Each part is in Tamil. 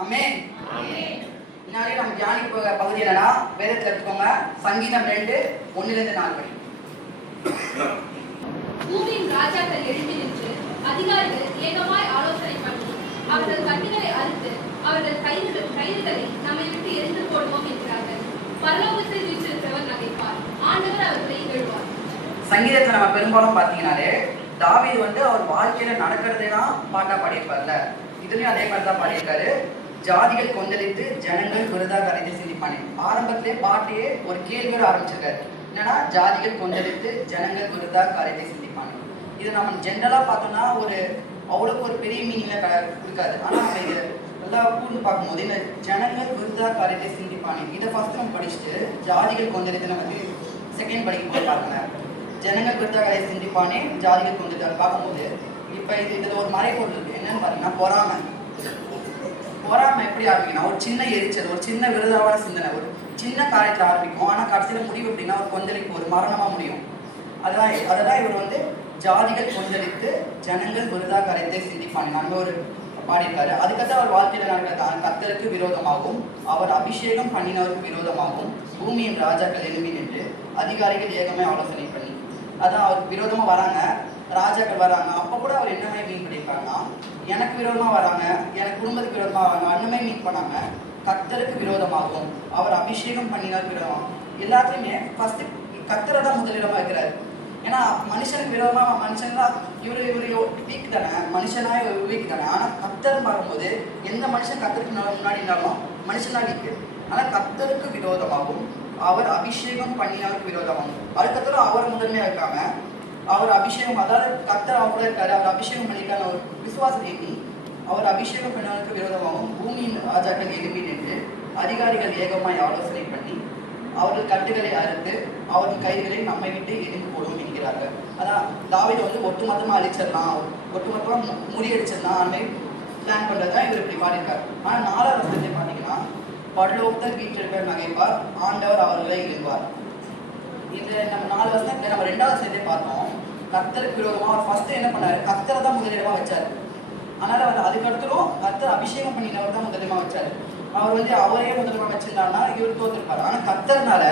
ஆமென். முன்னாடி நம்ம தியானிக்க பகுதி என்னன்னா வேதத்தில் எடுத்துக்கோங்க. சங்கீதம் 2 1-4 படி. பூமியின் ராஜாக்கள் எழுப்பி நின்று அதிகாரிகள் ஏகமாய் ஆலோசனை பண்ணி அவர்கள் கட்டுகளை அறுத்து அவர்கள் கயிறுகளை நம்மை விட்டு எரிந்து போடுவோம் என்கிறார்கள். பரலோகத்தில் வீற்றிருக்கிறவர் நகைப்பார், ஆண்டவர் அவர்களை இகழ்வார். சங்கீதத்துல நம்ம பெரும்பாலும் பார்த்தீங்கன்னாலே தாவீது அவர் வாழ்க்கையில நடக்கிறதேதான் பாட்டா பாடியிருப்பார்ல. இதுலயும் அதே மாதிரி தான் பாடியிருக்காரு. ஜாதிகள் கொந்தளித்து ஜனங்கள் விருதா கரைந்து சிந்திப்பானே. ஆரம்பத்திலே பாட்டியே ஒரு கேள்வியோட ஆரம்பிச்சிருக்காரு. என்னன்னா ஜாதிகள் கொந்தளித்து ஜனங்கள் விருதா கரைந்து சிந்திப்பானே. இது நம்ம ஜென்ரலா பார்த்தோம்னா அவ்வளவுக்கு ஒரு பெரிய மீனிங்ல இருக்காது. ஆனா நம்ம இதை எல்லா கூர்ந்து பார்க்கும்போது இந்த ஜனங்கள் விருதா கரைந்து சிந்திப்பானே இதை ஃபர்ஸ்ட் நம்ம படிச்சுட்டு ஜாதிகள் கொந்தளித்து நம்ம செகண்ட் படிக்கும் போது பாருங்க. ஜனங்கள் விருதா கரை சிந்திப்பானே ஜாதிகள் கொந்தளித்து பார்க்கும்போது இப்ப இதுல ஒரு மறைபொருள் இருக்கு. என்னன்னு பாத்தீங்கன்னா பொறாமை. பொறாமை எப்படி ஆரம்பிக்கணும்? ஒரு சின்ன எரிச்சல், ஒரு சின்ன விருதாவான சிந்தனை, ஒரு சின்ன காரியத்தில் ஆரம்பிக்கும். ஆனா கடைசியில முடிவு எப்படின்னா ஒரு கொந்தளிப்பு, ஒரு மரணமா முடியும். அதெல்லாம் இவர் ஜாதிகள் கொந்தளித்து ஜனங்கள் விருதா கரைத்தே சிந்திப்பானே நம்ம ஒரு பாடியிருக்காரு. அதுக்கடுத்து அவர் வாழ்க்கையில நடக்கிற கர்த்தருக்கு விரோதமாகவும் அவர் அபிஷேகம் பண்ணினவருக்கு விரோதமாகவும் பூமியின் ராஜாக்கள் எழுப்பி நின்று அதிகாரிகள் ஏகமே ஆலோசனை பண்ணி. அதான் அவருக்கு விரோதமா வராங்க, ராஜாக்கள் வராங்க. அப்ப கூட அவர் என்னமே மீன் பண்ணியிருக்காங்கன்னா எனக்கு விரோதமா வராங்க, எனக்கு குடும்பத்துக்கு விரோதமா வராங்க, அண்ணமே மீன் பண்ணாங்க. கர்த்தருக்கு விரோதமாகவும் அவர் அபிஷேகம் பண்ணினவருக்கு விரோதமாகும். எல்லாத்துலயுமே ஃபர்ஸ்ட் கர்த்தரை தான் முதலிடமா இருக்கிறாரு. ஏன்னா மனுஷனுக்கு விரோதமா மனுஷன் தான் இவரு வீக் தானே, மனுஷனாய் ஒரு வீக் தானே. ஆனா கர்த்தர் பார்க்கும்போது எந்த மனுஷன் கர்த்தருக்கு முன்னாடி இருந்தாலும் மனுஷனா வீக்கு. ஆனா கர்த்தருக்கு விரோதமாகவும் அவர் அபிஷேகம் பண்ணினவருக்கு விரோதமாகும். அதுக்கப்புறம் அவரை முதன்மையா இருக்காங்க. அவர் அபிஷேகம், அதாவது கர்த்தர் அவர் கூட இருக்காரு, அவர் அபிஷேகம் பண்ணியிருக்காரு ஒரு விசுவாசம் எண்ணி அவர் அபிஷேகம் பண்ணவருக்கு விரோதமாகவும் பூமியின் ராஜாக்கள் எழுப்பி நின்று அதிகாரிகள் ஏகமாய் ஆலோசனை பண்ணி அவர்கள் கட்டுகளை அறுத்து அவர்கள் கைகளை நம்மை விட்டு எரிந்து போடும் என்கிறார்கள். அதான் தாவீது ஒட்டுமொத்தமா அழிச்சிடலாம், ஒட்டுமொத்தமா முறியடிச்சிடலாம் அந்த மாதிரி பிளான் பண்றதுதான் இவர் இப்படி பாடியிருக்காரு. ஆனா 4வது வசனத்தை பார்த்தீங்கன்னா பரலோகத்தில் வீற்றிருக்கிற நகைப்பார், ஆண்டவர் அவர்களை இகழ்வார். இது நம்ம 4 வருஷம் நம்ம 2வது வசனத்தை பார்த்தோம். கர்த்தருக்கு விரோதமா அவர் ஃபர்ஸ்ட் என்ன பண்ணாரு? கர்த்தரை தான் முதலிடமா வச்சாரு. அதனால அதுக்கடுத்தும் கர்த்தர் அபிஷேகம் பண்ணினவர் தான் முதலிடமா வச்சாரு. அவர் அவரே முதலிடமா வச்சிருந்தாருன்னா இவர் தோத்துருப்பாரு. ஆனா கர்த்தர்னால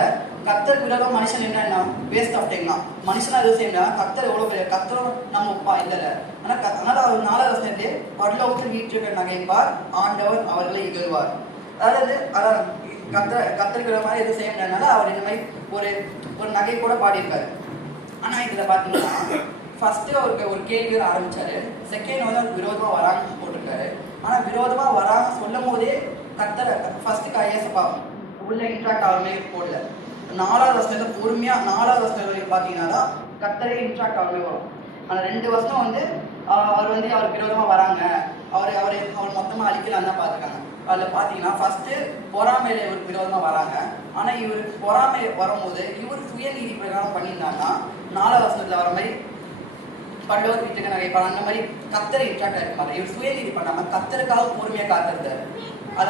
கர்த்தருக்கு விரோதம் மனுஷன் என்ன வேஸ்ட் ஆஃப் டைம் தான். மனுஷனா எதுவும் செய்யணும், கர்த்தர் எவ்வளவு பெரிய கர்த்தரும் நம்ம இல்ல. ஆனா அதனால அவர் 4வது வசனத்தை பரலோகத்தில் வீற்றிருக்கிற நகைப்பார், ஆண்டவர் அவர்களை இகழ்வார். அதாவது கர்த்தருக்கு விரோதமாக எதுவும் செய்ய முடியாதனால அவர் இந்த மாதிரி ஒரு நகை கூட பாடியிருக்காரு. ஆனா இதுல பாத்தீங்கன்னா ஃபர்ஸ்ட் அவருக்கு ஒரு கேள்வி ஆரம்பிச்சாரு. செகண்ட் அவர் விரோதமா வராங்கன்னு போட்டிருக்காரு. ஆனா விரோதமா வராங்க சொல்லும் போதே கர்த்தரை ஃபர்ஸ்ட் கையசப்பா உள்ள இன்ட்ராக்ட் ஆகாமே போடல. 4வது வசனத்தை பொறுமையா 4வது வசனம் பாத்தீங்கன்னா கர்த்தரே இன்ட்ராக்ட் ஆகாமே வரும். ஆனா 2 வருஷம் அவர் அவருக்கு விரோதமா வராங்க, அவர் மொத்தமா அழிக்கலாம் தான் பாத்துருக்காங்க. அதுல பாத்தீங்கன்னா ஃபர்ஸ்ட் பொறாமையில இவருக்கு விரோதமா வராங்க. ஆனா இவருக்கு பொறாமை வரும்போது இவர் சுயநீதி பிரகாரம் பண்ணியிருந்தாங்கன்னா 4வது வசனத்துல வர மாதிரி பல்லோர் வீட்டுக்கு நகைப்பார் அந்த மாதிரி கர்த்தரை இன்ட்ராக்ட் ஆயிருப்பாங்க. இவர் சுயநீதி பண்ணாம கர்த்தருக்காக பொறுமையா காத்திருந்தாரு. அது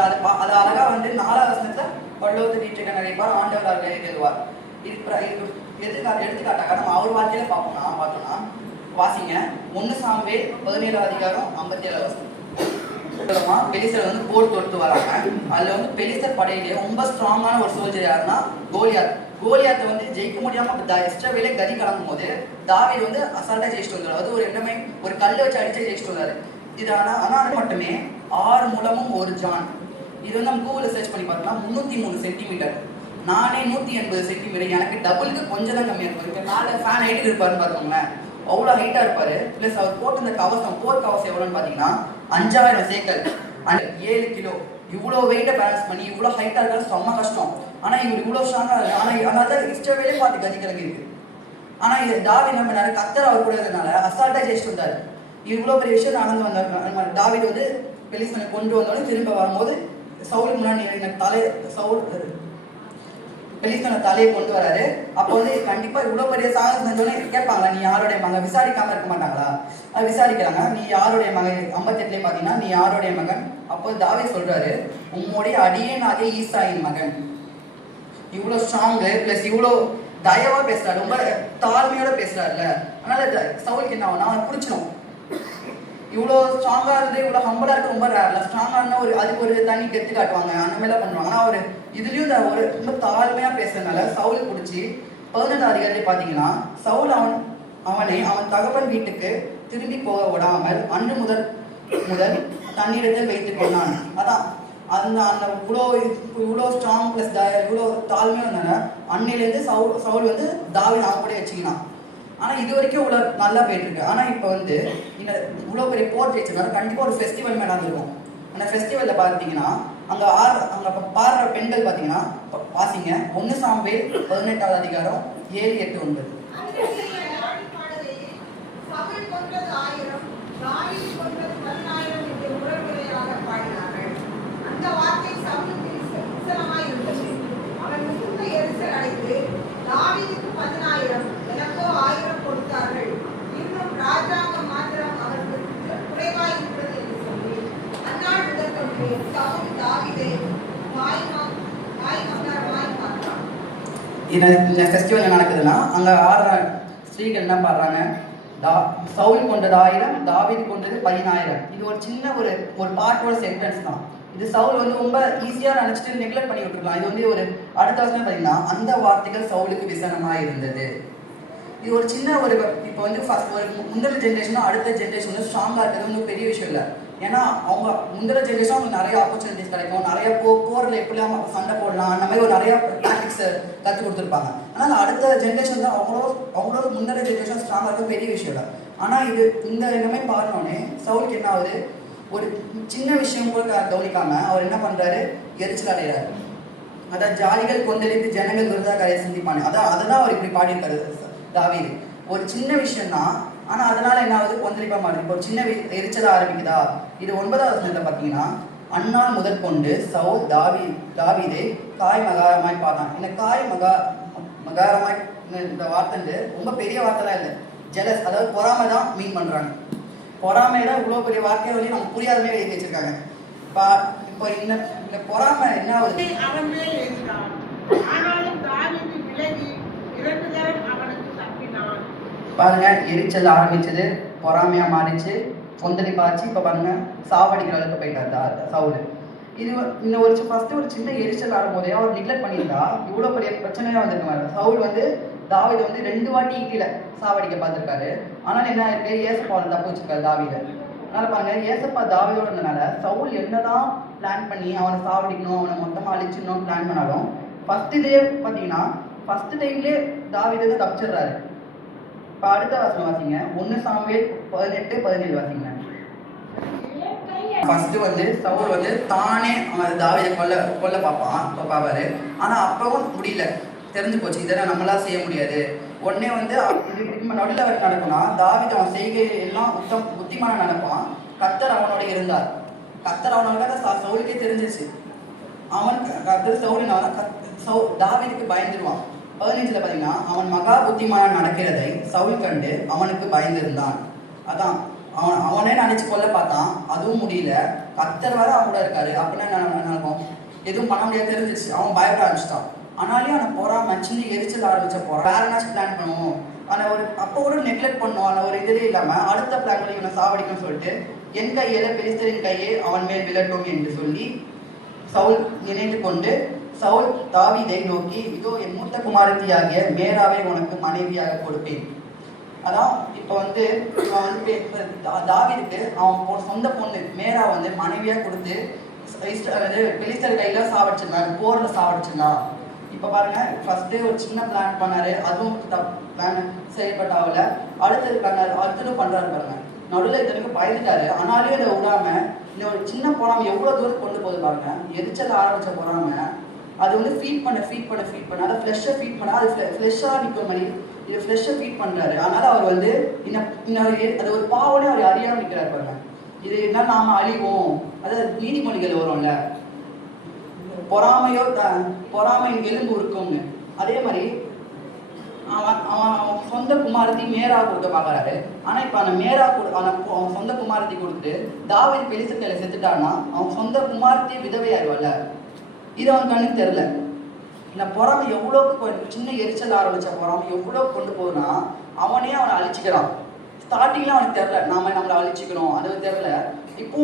அழகா 4வது வசனத்துல பல்லோர் வீட்டுக்கு நகைப்பார், ஆண்டவர் அவர்களை இகழ்வார். இது எடுத்துக்காட்டாக நம்ம அவர் வாழ்க்கையில பார்த்தோம்னா வாசிங்க 1 சாமுவேல் 17வது அதிகாரம் 57வது வசனம். பெலிஸ்தர் போர் தொடுத்து வராங்க. அதுல பெலிஸ்தர் படையிலேயே ரொம்ப ஸ்ட்ராங்கான ஒரு சோல்ஜர் யாருன்னா கோலியாத்தை ஜெயிக்க முடியாம இஸ்ரவேலே கதி கலங்கும் போது தாவீது அசால்ட்டா ஜெயிச்சுட்டு வந்தாரு. அது ஒரு என்னமே ஒரு கல்லை வச்சு அடிச்சு ஜெயிச்சுட்டு வந்தாரு. இது ஆனா மட்டுமே 6 முழமும் 1 ஜான். இது நம்ம கூகுள்ல சர்ச் பண்ணி பார்த்தோம்னா 303 சென்டிமீட்டர். நானே 180 சென்டிமீட்டர். எனக்கு டபுளுக்கு கொஞ்சம் தான் கம்மியா இருக்கும். மேல ஃபேன் ஹைட்டுக்கு இருப்பாருன்னு பாத்தோங்களேன், அவ்வளவு ஹைட்டா இருப்பாரு. பிளஸ் அவர் போட்டு இந்த கவசம் போர் கவசம் எவ்வளவுன்னு பாத்தீங்கன்னா 5000 சேக்கல் 7 கிலோ. இவ்வளவு வெயிட்ட பேலன்ஸ் பண்ணி இவ்வளவு ஹைட்டா இருக்கிறது செம்ம கஷ்டம். ஆனா இவர் இவ்வளவு ஸ்ட்ராங்கா ஆனா அதனால இஷ்டவேலே பார்த்து கதி கிளம்பி இருக்கு. ஆனா இது தாவீது என்ன பண்ணாரு? கர்த்தர் அவர் கூட இருந்ததுனால அசால்ட்டா ஜெயிச்சுட்டு வந்தாரு. இவ்வளவு பெரிய விஷயம் நடந்து வந்தாரு. தாவீது பெலிஸ்தனை கொண்டு வந்தாலும் திரும்ப வரும்போது சவுலுக்கு முன்னாடி பெலிஸ்தனை தலையை கொண்டு வராரு. அப்போ கண்டிப்பா இவ்வளவு பெரிய சாகசம் செஞ்சோன்னே கேட்பாங்களா, நீ யாருடைய மகன்? விசாரிக்காம இருக்க மாட்டாங்களா? விசாரிக்கிறாங்க. நீ யாருடைய மகன்? 58 பாத்தீங்கன்னா நீ யாருடைய மகன்? அப்போ தாவீது சொல்றாரு, உம்முடைய அடியேனாகிய ஈசாயின் மகன். இவ்வளவு ஸ்ட்ராங் பிளஸ் இவ்வளவு தயவா பேசுறாரு, ரொம்ப தாழ்மையோட பேசுறாருல்ல. அதனால சவுலுக்கு என்ன ஆகும்? நான் பிடிச்சிடும் இவ்வளோ ஸ்ட்ராங்கா இருந்து இவ்வளோ ஹம்பலா இருக்க ரொம்ப ரேர்ல. ஸ்ட்ராங்கா இருந்தா ஒரு அதுக்கு ஒரு தனி கெத்து காட்டுவாங்க, அந்த மாதிரிலாம் பண்ணுவாங்க. ஆனா ஒரு இதுலயும் இந்த ஒரு ரொம்ப தாழ்மையா பேசுறதுனால சவுல் பிடிச்சி 18 அதிகாரத்தை பார்த்தீங்கன்னா சவுல் அவன் தகப்பன் வீட்டுக்கு திரும்பி போக விடாமல் அன்று முதல் தன்னிடத்தில் வைத்துக் கொண்டான். அதான் அந்த அந்த இவ்வளோ ஸ்ட்ராங் பிளஸ் இவ்வளோ தாழ்மையாக இருந்தாங்க. அன்னையிலேருந்து சவுல் வந்து தாவீது அவன் கூட வச்சுக்கினான். ஆனால் இது வரைக்கும் இவ்வளோ நல்லா போயிட்டு இருக்கு. ஆனால் இப்போ வந்து இந்த இவ்வளோ பெரிய போர் ஜெயிச்சதுனால கண்டிப்பாக ஒரு ஃபெஸ்டிவல் மேலே இருக்கும். அந்த ஃபெஸ்டிவலில் பார்த்தீங்கன்னா அங்கே பாடுற பெண்கள் பார்த்தீங்கன்னா வாசிங்க 1 சாமுவேல் 18வது அதிகாரம் 7, 8, 9. அந்த வார்த்தை சவுலுக்கு விசனமாய் இருந்தது. அவன் மிகுந்த எரிச்சல் அடைந்து, தாவீதுக்கு 10,000 எனக்கோ 1000 கொடுத்தார்கள், இன்னும் ராஜாங்கம் மாத்திரம் அவர்களுக்கு குறைவாய் இருக்கிறது என்று சொல்லி அந்நாள் முதற்கொண்டு சவுல் தாவீதை மகனாய் பார்த்தான். இந்த ஃபெஸ்டிவல் நடக்குதுன்னா அங்கே ஆடுற ஸ்ரீகள் என்ன பாடுறாங்க? சவுல் கொண்டது 1000, தாவீது கொண்டது 10,000. இது ஒரு சின்ன ஒரு பார்ட்டோட சென்டென்ஸ் தான். இது சவுல் வந்து ரொம்ப ஈஸியா நினைச்சிட்டு நெக்லெக்ட் பண்ணி விட்டுருக்கலாம். இது வந்து ஒரு அடுத்த வருஷம் பார்த்தீங்கன்னா அந்த வார்த்தைகள் சவுலுக்கு விசனமா இருந்தது. இது ஒரு சின்ன ஒரு இப்போ வந்து ஃபர்ஸ்ட் ஒரு முந்தின ஜென்ரேஷனும் அடுத்த ஜென்ரேஷன் வந்து ஸ்ட்ராங்கா இருக்கிறது வந்து பெரிய விஷயம் இல்லை. ஏன்னா அவங்க முந்தின ஜென்ரேஷன் அவங்களுக்கு நிறைய ஆப்பர்ச்சுனிட்டிஸ் கிடைக்கும், நிறைய போரில் எப்படிலாம் சண்டை போடலாம், அந்த மாதிரி ஒரு நிறைய டாக்டிக்ஸ் கற்றுக் கொடுத்துருப்பாங்க. ஆனால் அடுத்த ஜென்ரேஷன் தான் அவங்களோட முந்தின ஜென்ரேஷன் ஸ்ட்ராங்காக இருக்க பெரிய விஷயம் இல்லை. ஆனால் இது இந்த எல்லாமே பாருனோடனே சவுலுக்கு என்ன ஆகுது? ஒரு சின்ன விஷயம் கூட கவனிக்காம அவர் என்ன பண்றாரு? எரிச்சல் அடைகிறாரு. அதான் ஜாதிகள் கொந்தளித்து ஜனங்கள் விருதாக கரையை சிந்திப்பானே, அதான் அவர் இப்படி பாடியிருக்காரு தாவீது. ஒரு சின்ன விஷயம் தான், ஆனா அதனால என்ன ஆகுது? கொந்தளிப்பா மாறுது. இப்போ ஒரு சின்ன எரிச்சலா ஆரம்பிக்குதா? இது 9வது வசனத்துல பார்த்தீங்கன்னா அந்நாள் முதல் கொண்டு சவுல் தாவீதை காய் மகாரமாய் பார்த்தான். இந்த காய் மகாரமாய் இந்த வார்த்தை ரொம்ப பெரிய வார்த்தைலாம் இல்லை, ஜெலஸ், அதாவது பொறாமை தான் மீன் பண்றாங்க. பொறாமையில இவ்வளோ பெரிய வார்த்தையை வழி நமக்கு புரியாதமே எழுதி வச்சிருக்காங்க. இப்போ இந்த பொறாமை என்ன ஆகுது? அவன் மேல் ஏறினான். ஆனாலும் தாவீது விலகி 2 தரம் அவனுக்கு தப்பினான். பாருங்க, எரிச்சல் ஆரம்பிச்சது, பொறாமையா மாறிச்சு, கொந்தளிப்பாச்சு. இப்போ பாருங்க சாவடிக்கிற அளவுக்கு போயிட்டார் சவுல். இது இந்த ஃபர்ஸ்ட் ஒரு சின்ன எரிச்சல் ஆடும்போதே அவர் நெக்லெக்ட் பண்ணியிருந்தா இவ்வளோ பெரிய பிரச்சனையா வந்திருக்காரு. சவுல் வந்து தாவீது வந்து 2 வாட்டி கீழே சாவடிக்க பார்த்துருக்காரு. ஆனால் என்ன இருக்கு? ஏசப்பாவை தப்பு வச்சிருக்காரு தாவீது. அதனால பாருங்க, ஏசப்பா தாவீதோட இருந்தனால சவுல் என்னதான் பிளான் பண்ணி அவனை சாவடிக்கணும், அவனை மொத்தமாக அழிச்சிடணும் பிளான் பண்ணாலும் ஃபர்ஸ்ட் டே பார்த்தீங்கன்னா ஃபர்ஸ்ட் டைம்லேயே தாவீது தான் தப்பிச்சிடுறாரு. இப்போ அடுத்த வசனம் வாசிங்க, 1 சாமுவேல் 18, 17 வாசிங்க. ஃபர்ஸ்ட் வந்து சவுல் வந்து தானே அவன் தாவீதை கொல்ல பார்ப்பாரு. ஆனால் அப்பவும் முடியல, தெரிஞ்சு போச்சு இதெல்லாம் நம்மளால செய்ய முடியாது. உடனே வந்து நடுவில் அவர் நடக்கும்னா தாவீது அவன் செய்கை எல்லாம் புத்திமான நடப்பான். கர்த்தர் அவனோட இருந்தார். கர்த்தர் அவனோட சவுலுக்கே தெரிஞ்சிச்சு. அவன் கர்த்தர் தாவீதுக்கு பயந்துருவான். 15ல பார்த்தீங்கன்னா அவன் மகா புத்திமான நடக்கிறதை சவுல் கண்டு அவனுக்கு பயந்திருந்தான். அதான் அவனே நினைச்சு கொல்ல பார்த்தான், அதுவும் முடியல. கர்த்தர் வர அவன் கூட இருக்காரு. அப்படின்னா என்ன நடக்கும்? எதுவும் பண்ண முடியாது தெரிஞ்சிச்சு. அவன் பயப்பட ஆரம்பிச்சிட்டான். ஆனாலும் அவனை போறாம சின்ன எரிச்சல் ஆரம்பிச்ச போறான். வேற என்னாச்சும் பிளான் பண்ணுவோம், ஆனால் ஒரு அப்போ கூட நெக்லெக்ட் பண்ணுவோம். ஆனால் ஒரு இதுலேயே இல்லாமல் அடுத்த பிளான் பண்ணி இவனை சாவடிக்கணும்னு சொல்லிட்டு என் கையில பெலிஸ்தரின் கையே அவன் மேல் விழட்டும் என்று சொல்லி சவுல் நினைத்து கொண்டு சவுல் தாவீதை நோக்கி, இதோ என் மூத்த குமாரத்தியாகிய மேராவை உனக்கு மனைவியாக கொடுப்பேன். அதான் இப்போ வந்து இவன் வந்து தாவீதுக்கு அவன் சொந்த பொண்ணு மேரா வந்து மனைவியா கொடுத்து பெலிஸ்தர் கையில சாவடிச்சிருந்தான், போர்ல சாவடிச்சிருந்தான். இப்போ பாருங்க, ஃபர்ஸ்ட் ஒரு சின்ன பிளான் பண்ணாரு, அதுவும் பிளான் செயல்பட்டாவில். அடுத்தது பண்றாரு பாருங்க. நடுவில் இதற்கு பயந்துட்டாரு, ஆனாலும் இதை விடாம இந்த ஒரு சின்ன பொறாம எவ்வளவு தூரம் கொண்டு போகுது பாருங்க. எரிச்சல் ஆரம்பிச்ச பொறாம அது வந்து ஃபீட் பண்ண அதை ஃப்ளெஷ்ஷை ஃபீட் பண்ண அது ஃப்ளெஷ்ஷாக நிற்கிற மாதிரி இது ஃப்ளெஷ்ஷை ஃபீட் பண்றாரு. அதனால அவர் வந்து அது ஒரு பாவனே அவர் அறியாம நிற்கிறார் பாருங்க. இது இருந்தாலும் நாம அழிவோம், அதாவது நீதிமொழிகள் வரும்ல, பொறாமையின் எலும்பு இருக்கும்னு. அதே மாதிரி அவன் சொந்த குமாரத்தி மேரா கொடுக்க பார்க்கறாரு. ஆனா இப்ப அந்த மேரா அவன் சொந்த குமாரத்தி கொடுத்துட்டு தாவீது பெலிஸ்தர்களை செத்துட்டான்னா அவன் சொந்த குமாரத்தி விதவையாயிருவல்ல. இது அவன் கண்ணுக்கு தெரியல. இந்த பொறாமை எவ்வளோக்கு சின்ன எரிச்சல் ஆரம்பிச்ச பொறாமை எவ்வளோ கொண்டு போகுதுன்னா அவனே அவனை அழிச்சுக்கிறான். ஸ்டார்டிங்ல அவனுக்கு தெரியல நம்மளை அழிச்சிக்கணும், அது தெரியல. இப்போ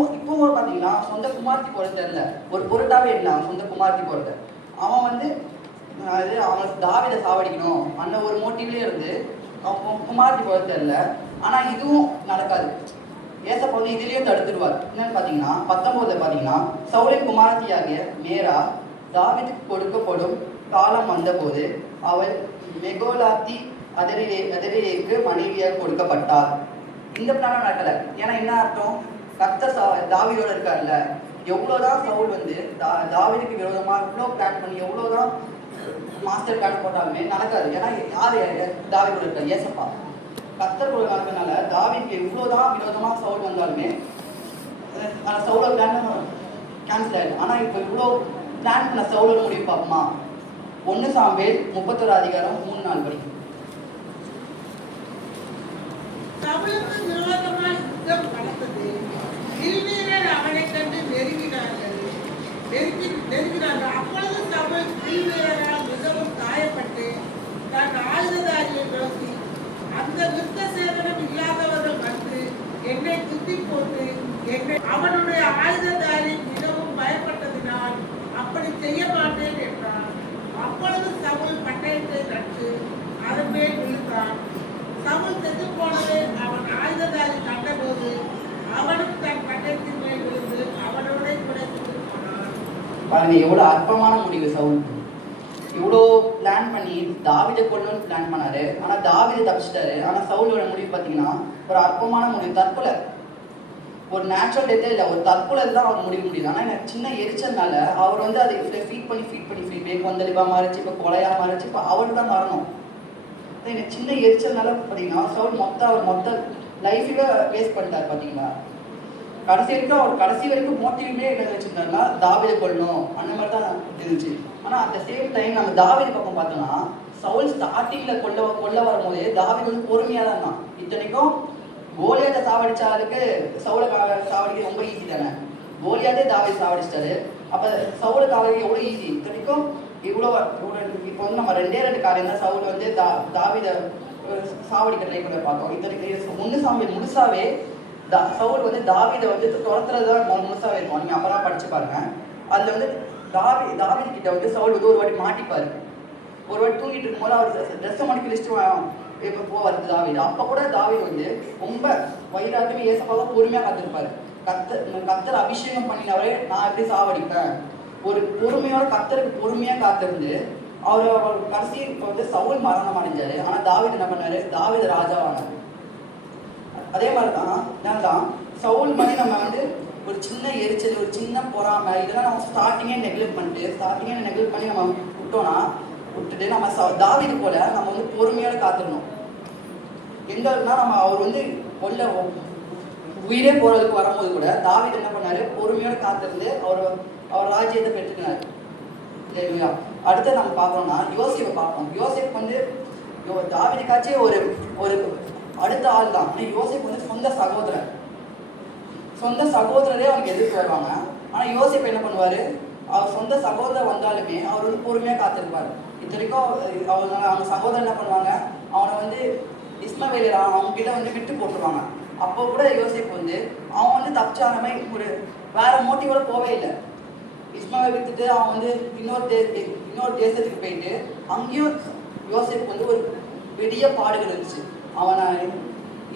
பார்த்தீங்கன்னா சொந்த குமார்த்தி போறது தெரியல, ஒரு பொருட்டாவே இல்லை அவன் சொந்த குமார்த்தி போறது. அவன் வந்து அவனுக்கு தாவீதை சாவடிக்கணும் அந்த ஒரு மோட்டிவ்லேயே இருந்து அவன் குமார்த்தி போறது தெரியல. ஆனா இதுவும் நடக்காது. ஏசப்பா வந்து இதுலயும் தடுத்துடுவார். என்னன்னு பார்த்தீங்கன்னா 19 பார்த்தீங்கன்னா சவுலின் குமாரத்தியாகிய மேரா தாவீதுக்கு கொடுக்கப்படும் காலம் வந்தபோது அவள் மெகோலாத்தி அதரிலேக்கு மனைவியாக கொடுக்கப்பட்டார். இந்த பிளானும் நடக்கல. ஏன்னா என்ன அர்த்தம், கர்த்தர் தாவீதோட இருக்கார்ல, எவ்வளவுதான் சவுல் வந்து தாவீதுக்கு விரோதமா இவ்வளோ பிளான் பண்ணி எவ்வளவுதான் மாஸ்டர் பிளான் போட்டாலுமே நடக்காது. ஏன்னா யாரு தாவீதோட இருக்கார், ஏசப்பா. கர்த்தர் கூட நடக்கிறதுனால தாவீதுக்கு இவ்வளவுதான் விரோதமா சவுல் வந்தாலுமே சவுல பிளான் கேன்சல் ஆயிடும். ஆனா இப்போ இவ்வளோ பிளான் பண்ண சவுலோட முடிவு பார்ப்போமா? 1 சாமுவேல் 31:3 படி. சவுலுக்கு விரோதமாய் யுத்தம் நடந்தது. வில்வீரர் அவனைக் கண்டு நெருங்கினார்கள். அப்பொழுது சவுல் வில்வீரரால் மிகவும் காயப்பட்டு தன் ஆயுததாரியை நோக்கி, அந்த யுத்த சேதனம் இல்லாதவர்கள் வந்து என்னை குத்தி போட்டு அவனுடைய ஆயுததாரி மிகவும் பயப்பட்டதினால் அப்படி செய்ய மாட்டேன் என்றான். அப்பொழுது சவுல் பட்டயத்தை நட்டு அதன் மேல் விழுந்தான். சவுல் செத்து போனதை அவன் ஆயுததாரி கண்டபோது அவனும் தன் பட்டயத்தின் மேல் விழுந்து அவனோட கூட செத்து போனான். பாருங்க எவ்வளவு அற்பமான முடிவு சவுல். இவ்வளோ பிளான் பண்ணி தாவீதை கொல்லணும்னு பிளான் பண்ணாரு, ஆனா தாவீதை தப்பிச்சிட்டாரு. ஆனா சவுலோட முடிவு பார்த்தீங்கன்னா ஒரு அற்பமான முடிவு, தற்கொலை. ஒரு நேச்சுரல் டெத்தே இல்லை, ஒரு தற்கொலை தான் அவர் முடியுது. ஆனால் எனக்கு சின்ன எரிச்சல்னால அவர் வந்து அதை ஃபீட் பண்ணி கொந்தளிப்பா மாறிச்சு, இப்போ கொலையா மாறிச்சு, இப்போ அவர் தான் மரணம். எனக்கு சின்ன எரிச்சல்னால பார்த்தீங்கன்னா சவுல் அவர் மொத்த லைஃபையே வேஸ்ட் பண்ணிட்டார். பார்த்தீங்கன்னா கடைசி வரைக்கும் மோட்டிவே என்ன வச்சிருந்தாருன்னா தாவீதை கொல்லணும் அந்த மாதிரி தான் இருந்துச்சு. ஆனால் அட் த சேம் டைம் நம்ம தாவீது பக்கம் பார்த்தோம்னா சவுல் ஸ்டார்டிங்ல கொல்ல வரும்போதே தாவீது வந்து பொறுமையாக தான் இருந்தான். இத்தனைக்கும் கோலியாத்தை சாவடிச்சாருக்கு சவுலை சாவடிக்க ரொம்ப ஈஸி தானே. கோலியாத்தே தாவீது சாவடிச்சிட்டாரு. அப்போ சவுலை சாவடிக்க எவ்வளோ ஈஸி. இத்தனைக்கும் இவ்வளோ இப்போ வந்து நம்ம 2 காரியம் தான் சவுல் வந்து தாவீதை சாவடிக்க ட்ரை பண்ண பார்த்தோம். இத்தனைக்கு 1 சாமுவேல் முழுசாவே சவுல் வந்து தாவீதை வந்து துரத்துறது தான் முழுசாவே இருக்கும். நீங்கள் அப்புறம் படிச்சு பாருங்க. அதில் வந்து தாவீது கிட்ட வந்து சவுல் வந்து ஒரு வாட்டி மாட்டிப்பாரு. ஒரு வாட்டி தூங்கிட்டு இருக்கும்போது அவர் ட்ரெஸ்ஸை மணிக்கு லிஸ்ட்டு இப்போ போவார் தாவீது. அப்போ கூட தாவீது வந்து ரொம்ப வயிறாகவே ஏசப்பாக பொறுமையாக காத்திருப்பாரு. கத்தர் அபிஷேகம் பண்ணினவரே நான் எப்படி சாவடிப்பேன், ஒரு பொறுமையோட கத்தருக்கு பொறுமையாக காத்திருந்து அவர் கடைசி இப்போ வந்து சவுல் மரணம் அடைஞ்சாரு. ஆனால் தாவீது என்ன பண்ணாரு, தாவீது ராஜாவானார். அதே மாதிரி தான் சவுல் மாதிரி நம்ம வந்து ஒரு சின்ன எரிச்சல், ஒரு சின்ன பொறாமை, இதெல்லாம் நம்ம ஸ்டார்டிங்கே நெக்லெக்ட் பண்ணி நம்ம விட்டுட்டு நம்ம தாவீது போல நம்ம வந்து பொறுமையோட காத்திடணும். எங்கன்னா நம்ம அவர் வந்து உயிரே போறதுக்கு வரும்போது கூட தாவீது என்ன பண்ணாரு, பொறுமையோட காத்திருந்து அவர் ராஜ்யத்தை பெற்றுக்கினாரு. இல்லையா? அடுத்து நம்ம பார்க்கணும்னா யோசேப்பை பார்ப்போம். யோசேப் வந்து தாவீதுக்காச்சே ஒரு அடுத்த ஆள் தான். யோசேப் வந்து சொந்த சகோதரரே அவனுக்கு எதிர்த்து வருவாங்க. ஆனால் யோசேப் என்ன பண்ணுவாரு, அவர் சொந்த சகோதரர் வந்தாலுமே அவர் வந்து பொறுமையாக காத்திருப்பாரு. இத்தனைக்கும் அவங்க சகோதரர் என்ன பண்ணுவாங்க, அவனை வந்து இஸ்மவேல் அவங்க கிட்ட வந்து விட்டு போட்டுருவாங்க. அப்போ கூட யோசேப் வந்து அவன் வந்து தப்பிச்சான மாதிரி ஒரு வேற மோட்டிவோட போவே இல்லை. இஸ்மவேல் விட்டுட்டு அவன் வந்து இன்னொரு தேசத்துக்கு போயிட்டு அங்கேயும் யோசேப் வந்து ஒரு பெரிய பாடுகள் இருந்துச்சு. அவனை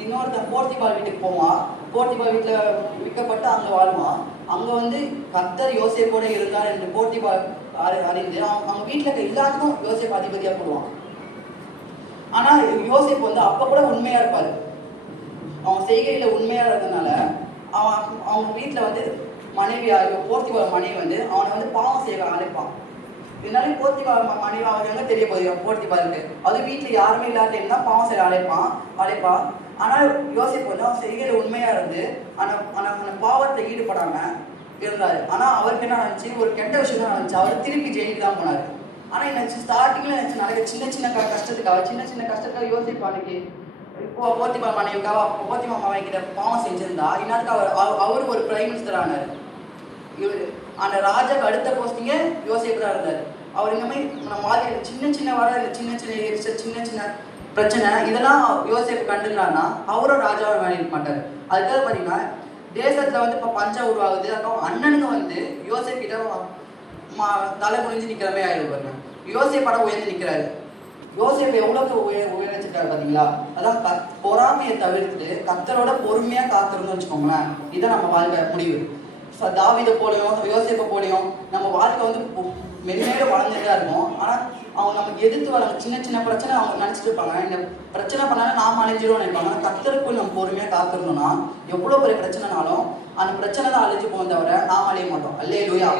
இன்னொருத்தன் போர்த்திபால் வீட்டுக்கு போவான். போர்த்திபால் வீட்டில் விற்கப்பட்டு அங்கே வாழ்வான். அங்கே வந்து கர்த்தர் யோசேப்போட இருந்தார் என்று போர்த்திபால் அறிந்து அவங்க வீட்டில் இருக்க எல்லாத்துக்கும் யோசேப் அதிபதியாக போடுவான். ஆனால் யோசேப் வந்து அப்போ கூட உண்மையாக இருப்பார். அவன் செய்கையில் உண்மையாக இருந்ததுனால அவங்க வீட்டில் வந்து போர்த்திபால் மனைவி வந்து அவனை வந்து பாவம் செய்ய அழைப்பான். இருந்தாலும் போர்த்திபால் மனைவி அவன் எங்கே தெரிய போகுது போர்த்திபாலுக்கு, அது வீட்டில் யாருமே இல்லாத டைம் தான் பாவம் செய்ய அழைப்பான். ஆனால் யோசேப் வந்து அவன் செய்கையில் உண்மையாக இருந்து அந்த பாவத்தை ஈடுபடாமல் இருந்தார். ஆனால் அவருக்கு என்ன நினச்சி, ஒரு கெட்ட விஷயம் தான் நினச்சி அவர் திருப்பி ஜெயிலுக்கு தான் போனார். ஆனால் என்ன ஸ்டார்டிங்கில் நினச்சி நடக்க சின்ன கஷ்டத்துக்காக யோசிப்பு அன்னைக்கு இப்போ போர்த்திபால் மனைவிக்காக போர்த்திபால் மனைவிக்கிட்ட பாவம் செஞ்சிருந்தா இன்னத்துக்கு அவரு ஒரு பிரைம் மினிஸ்டர் ஆனார். அந்த ராஜாக்கு அடுத்த போஸ்டிங்கே யோசேப் தான் இருந்தார். அவர் இந்த மாதிரி நம்ம வாழ்க்கையில் சின்ன எரிச்சல், சின்ன பிரச்சனை இதெல்லாம் யோசேப்பு கண்டுனான்னா அவரும் ராஜாவை வேலை இருக்க மாட்டாரு. அதுக்காக பார்த்தீங்கன்னா தேசத்துல வந்து இப்போ பஞ்சம் உருவாகுது. அப்புறம் அண்ணனுங்க வந்து யோசேப்பு கிட்ட தலை குனிஞ்சு நிக்கிற மாதிரி ஆயிடும் பாருங்க. யோசேப்போட உயர்ந்து நிக்கிறாரு. யோசேப்பு எவ்வளவு உயர்ச்சிட்டாரு பாத்தீங்களா? அதான் பொறாமையை தவிர்த்துட்டு கர்த்தரோட பொறுமையா காத்திருந்தோம்னு வச்சுக்கோங்களேன், இதான் நம்ம வாழ்க்கை முடிவு. தாவீதை போலையும் யோசேப்பை போலையும் நம்ம வாழ்க்கை வந்து மென்மேலும் வளர்ந்துதான் இருக்கும். ஆனா அவங்க நமக்கு எதிர்த்து வர சின்ன சின்ன பிரச்சனை அவங்க நினைச்சிட்டு இருப்பாங்க, இந்த பிரச்சனை பண்ணாலும் நாம அழிஞ்சிருவோம்னு நினைப்பாங்க. கர்த்தருக்குள் நம்ம பொறுமையா காத்திருந்தோம்னா எவ்வளவு பெரிய பிரச்சனைனாலும் அந்த பிரச்சனை தான் அழிஞ்சு போகும் தவிர நாம அழிய மாட்டோம். அல்லேலூயா.